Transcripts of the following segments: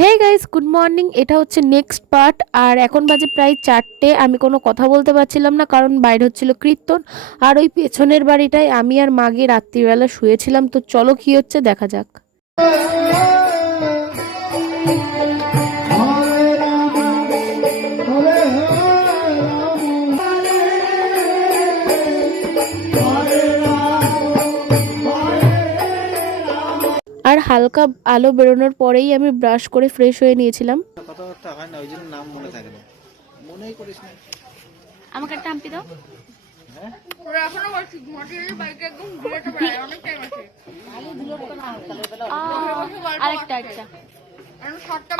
Hey guys, good morning. এটা হচ্ছে next part. আর এখন বাজে প্রায় 4টে। আমি কোনো কথা বলতে পারছিলাম না, কারণ বাইরে হচ্ছিল কীর্তন। আর ওই পেছনের বাড়িটায় আমি আর মাগে রাত্রিবেলা শুয়েছিলাম। তো চলো কি হচ্ছে দেখা যাক। আর হালকা আলো বেরোনোর পরেই আমি ব্রাশ করে ফ্রেশ হয়ে নিয়েছিলাম। কথাবার্তা হয় না, ওই জন্য নাম মনে থাকে না। মনেই করিস না। আমাকে একটা আম্পি দাও। হ্যাঁ, ওরা এখনো বলছি মাটির বাইকে একদম ঘুরেটা বেড়ায়, অনেক টাইম আছে। আরেকটা আচ্ছা আমি সাতটা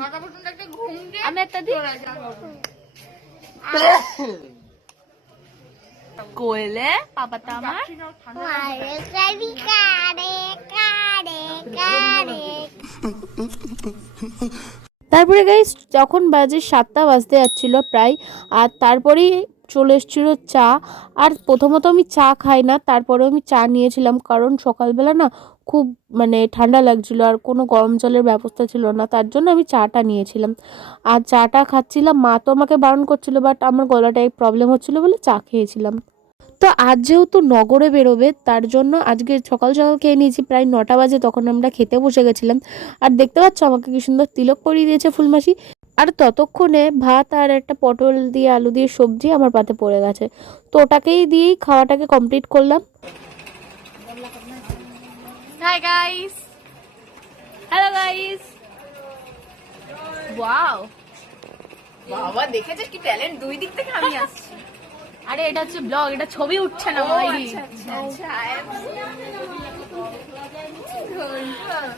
নটা পর্যন্ত একটা ঘুম দিয়ে আমি একটা দিই কোয়েলে পাপাটা আমার তারপরে গাইস যখন বাজে 7টা বাজতে যাচ্ছিল প্রায়, আর তারপরেই চলে এসেছিল চা। আর প্রথমত আমি চা খাই না, তারপরে আমি চা নিয়েছিলাম, কারণ সকালবেলা না খুব ঠান্ডা লাগছিল আর কোনো গরম জলের ব্যবস্থা ছিল না, তার জন্য আমি চাটা নিয়েছিলাম। আর চাটা খাচ্ছিলাম, মা তো আমাকে বারণ করছিল, বাট আমার গলাটায় প্রবলেম হচ্ছিল বলে চা খেয়েছিলাম। তো আজ যেহেতু নগরে বেরোবে, তার জন্য আজকে সকাল সকাল খেয়ে নিয়েছি। প্রায় 9টা বাজে তখন আমরা খেতে বসে গেছিলাম। আর দেখতে পাচ্ছ আমাকে কি সুন্দর তিলক পরিয়ে দিয়েছে ফুলমাসি। আর ততক্ষণে ভাত আর একটা পটল দিয়ে আলু দিয়ে সবজি আমার পাতে পড়ে গেছে। তো ওটাকেই দিয়েই খাওয়াটাকে কমপ্লিট করলাম। Hi guys, hello guys. Wow বাবা, দেখেছিস কি ট্যালেন্ট, দুই দিক থেকে আমি আসছি। আরে এটা হচ্ছে ব্লগ, এটা ছবি উঠছে না মাইরি।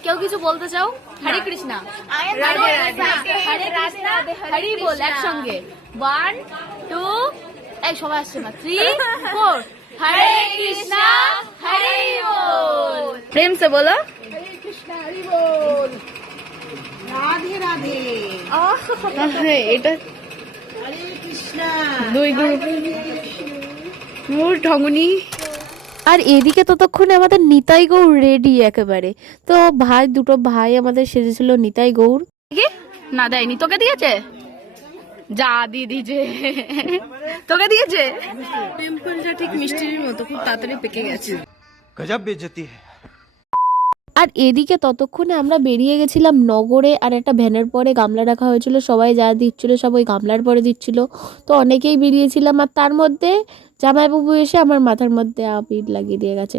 কেউ কিছু বলতে চাও? হরে কৃষ্ণা, হরে কৃষ্ণা, হরি বল একসঙ্গে। 1 2 এই সবাই আসছে না, 3 4 হরে কৃষ্ণা হরি বল। প্রেম সে বলো হরে কৃষ্ণা হরি বল, রাধে রাধে। এটা হরে কৃষ্ণা দুই গ্রুপ মোর ঢঙ্গুনি। আর এদিকে ততক্ষণে আমাদের নিতাই গৌর রেডি একেবারে। তো দুটো ভাই আমাদের সেজেছিল নিতাই গৌর। না দেয়নি, তোকে দিয়েছে? যা দিদি যে তোকে দিয়েছে। টেম্পলটা ঠিক মিষ্টির মতো, খুব তাড়াতাড়ি পেকে গেছে। গজব বেইজ্জতি। আর এদিকে ততক্ষণে আমরা বেরিয়ে গেছিলাম নগরে। আর একটা ভ্যানের পরে গামলা রাখা হয়েছিল, সবাই যা দিচ্ছিল সব ওই গামলার পরে দিচ্ছিল। তো অনেকেই বেরিয়েছিলাম, আর তার মধ্যে জামাইবাবু এসে আমার মাথার মধ্যে আবির লাগিয়ে দিয়ে গেছে।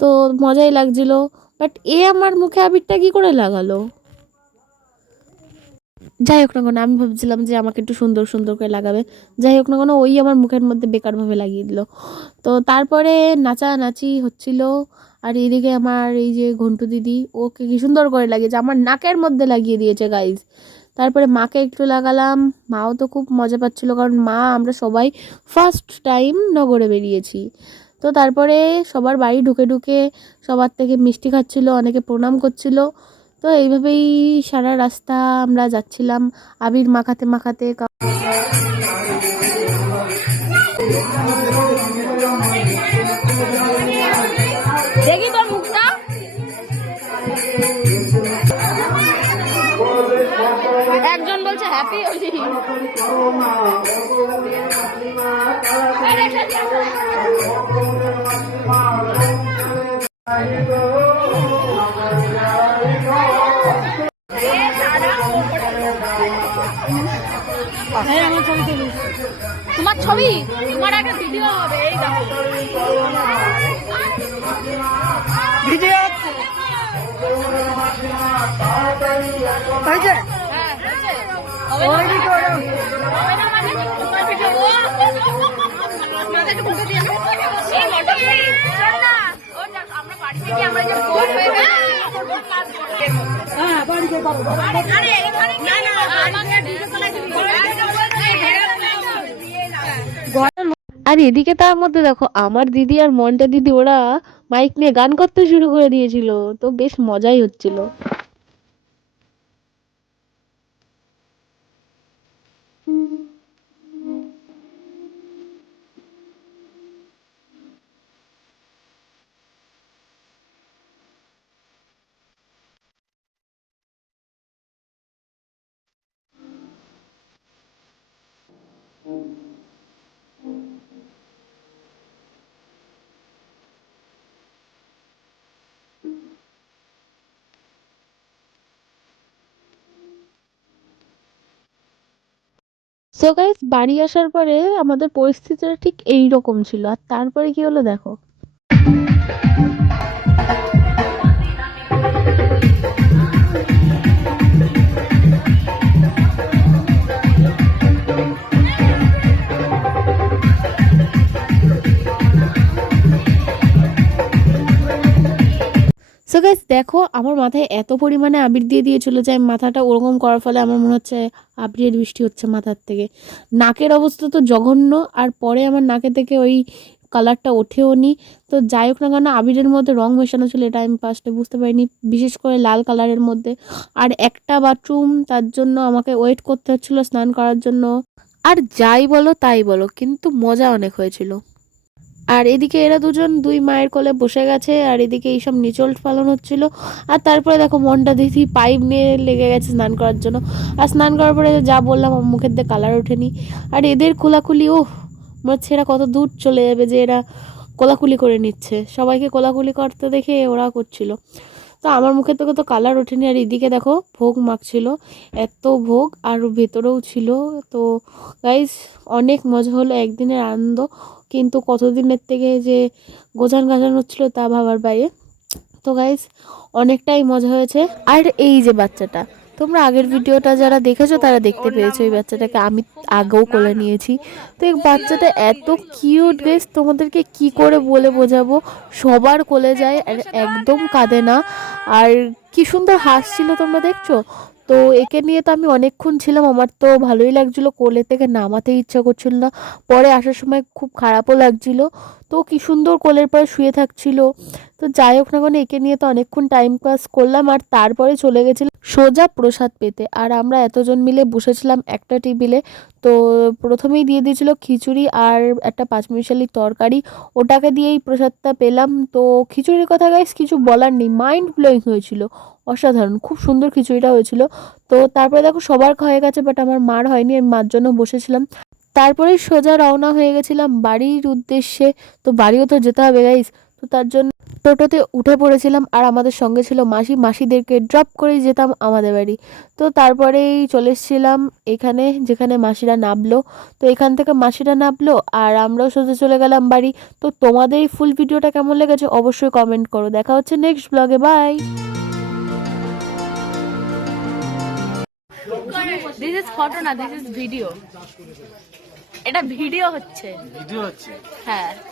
তো মজাই লাগছিল, বাট আমার মুখে আবিরটা কি করে লাগালো? যাই হোক না কেন, আমি ভাবছিলাম যে আমাকে একটু সুন্দর সুন্দর করে লাগাবে। যাই হোক না কেন, ওই আমার মুখের মধ্যে বেকারভাবে লাগিয়ে দিল। তো তারপরে নাচানাচি হচ্ছিল। আর এদিকে আমার এই যে ঘন্টু দিদি, ওকে কি সুন্দর করে লাগিয়েছে, আমার নাকের মধ্যে লাগিয়ে দিয়েছে গাইজ। তারপরে মাকে একটু লাগালাম, মাও তো খুব মজা পাচ্ছিলো, কারণ আমরা সবাই ফার্স্ট টাইম নগরে বেরিয়েছি। তো তারপরে সবার বাড়ি ঢুকে ঢুকে সবার থেকে মিষ্টি খাচ্ছিল, অনেকে প্রণাম করছিল। তো এইভাবেই সারা রাস্তা আমরা যাচ্ছিলাম আবির মাখাতে মাখাতে। দেখি তোর মুখটা। একজন বলছে হ্যাপি হোলি। তোমার ছবি, তোমার একটা ভিডিও হবে, এই দেখো ভিডিও হচ্ছে। হয়েছে? হ্যাঁ হয়েছে। হবে না মানে তোমার ভিডিও আপনাদেরকে বুঝে দিয়ে এই মোটর শোন না, ও আমরা বাড়ি থেকে আমরা যে বোর হয়ে গেল। হ্যাঁ বাড়ি থেকে পাবো। আরে এখানে না না আমাকে ভিডিও কল দিবি। আর এদিকে তার মধ্যে দেখো আমার দিদি আর মন্টে দিদি, ওরা মাইক নিয়ে গান করতে শুরু করে দিয়েছিল। তো বেশ মজাই হচ্ছিল। সো গাইস বাড়ি আসার পরে আমাদের পরিস্থিতিটা ঠিক এই রকম ছিল, আর তারপরে কি হলো দেখো। সো গাইস দেখো আমার মাথায় এত পরিমাণে আবির দিয়ে দিয়েছিল যে আমি মাথাটা ওরকম করার ফলে আমার মনে হচ্ছে আবিরের বৃষ্টি হচ্ছে মাথার থেকে। নাকের অবস্থা তো জঘন্য, আর পরে আমার নাকে থেকে ওই কালারটা ওঠেও নি। তো যাই হোক না কেন আবিরের মধ্যে রং মেশানো ছিল, এটা আমি ফার্স্টে বুঝতে পারিনি, বিশেষ করে লাল কালারের মধ্যে। আর একটা বাথরুম, তার জন্য আমাকে ওয়েট করতে হচ্ছিলো স্নান করার জন্য। আর যাই বলো তাই বলো, কিন্তু মজা অনেক হয়েছিল। আর এদিকে এরা দুজন দুই মায়ের কোলে বসে গেছে, আর এদিকে এইসব নিচল পালন হচ্ছিল। আর তারপরে দেখো মনটা দিদি পাইপ নিয়ে লেগে গেছে স্নান করার জন্য। আর স্নান করার পরে যা বললাম আমার মুখের দিয়ে কালার ওঠেনি। আর এদের কোলাকুলি, ও মনে হচ্ছে এরা কত দূর চলে যাবে যে এরা কোলাকুলি করে নিচ্ছে, সবাইকে কোলাকুলি করতে দেখে ওরা করছিল। তো আমার মুখের থেকে তো কালার ওঠেনি। আর এদিকে দেখো ভোগ মাখছিল, এত ভোগ আর ভেতরেও ছিল। তো গাইস অনেক মজা হলো, একদিনের আনন্দ, কিন্তু কতদিনের থেকে যে গোছান গাছান হচ্ছিলো তা ভাবার বাইরে। তো গাইস অনেকটাই মজা হয়েছে। আর এই যে বাচ্চাটা, তোমরা আগের ভিডিওটা যারা দেখেছো তারা দেখতে পেয়েছো, এই বাচ্চাটাকে আমি আগেও কোলে নিয়েছি। তো এই বাচ্চাটা এত কিউট গাইস, তোমাদেরকে কি করে বলে বোঝাবো। সবার কোলে যায় আর একদম কাঁদে না, আর কি সুন্দর হাসছিল তোমরা দেখছো। তো একে নিয়ে তো আমি অনেকক্ষণ ছিলাম, আমার তো ভালোই লাগছিল, কোলে থেকে নামাতে ইচ্ছা করছিল না। পরে আসার সময় খুব খারাপও লাগছিল। তো কি সুন্দর কোলের পরে শুয়ে থাকছিল। তো যাই হোক না কেন একে নিয়ে তো অনেকক্ষণ টাইম পাস করলাম, আর তারপরে চলে গেছিলাম সোজা প্রসাদ পেতে। আর আমরা এতজন মিলে বসেছিলাম একটা টেবিলে। তো প্রথমেই দিয়ে দিয়েছিল খিচুড়ি আর একটা পাঁচমিশালি তরকারি, ওটাকে দিয়েই প্রসাদটা পেলাম। তো খিচুড়ির কথা গাইস কিছু বলার নেই, মাইন্ড ব্লোয়িং হয়েছিল, অসাধারণ, খুব সুন্দর খিচুড়িটা হয়েছিল। তো তারপরে দেখো সবার হয়ে গেছে, বাট আমার মার হয়নি, আমি মার জন্য বসেছিলাম। তারপরে সোজা রওনা হয়ে গেছিলাম বাড়ির উদ্দেশ্যে। তো বাড়িও তো যেতে হবে গাইস, তো তার জন্য টোটোতে উঠে পড়েছিলাম। আর আমাদের সঙ্গে ছিল মাসি, মাসিদেরকে ড্রপ করেই যেতাম আমাদের বাড়ি। তো তারপরেই চলে এসেছিলাম এখানে, যেখানে মাসিরা নামলো। তো এখান থেকে মাসিরা নামলো আর আমরাও সোজা চলে গেলাম বাড়ি। তো তোমাদের এই ফুল ভিডিওটা কেমন লেগেছে অবশ্যই কমেন্ট করো। দেখা হচ্ছে নেক্সট ব্লগে, বাই। দিস ইজ ফটো না, দিস ইজ ভিডিও। এটা ভিডিও হচ্ছে। ভিডিও হচ্ছে। হ্যাঁ।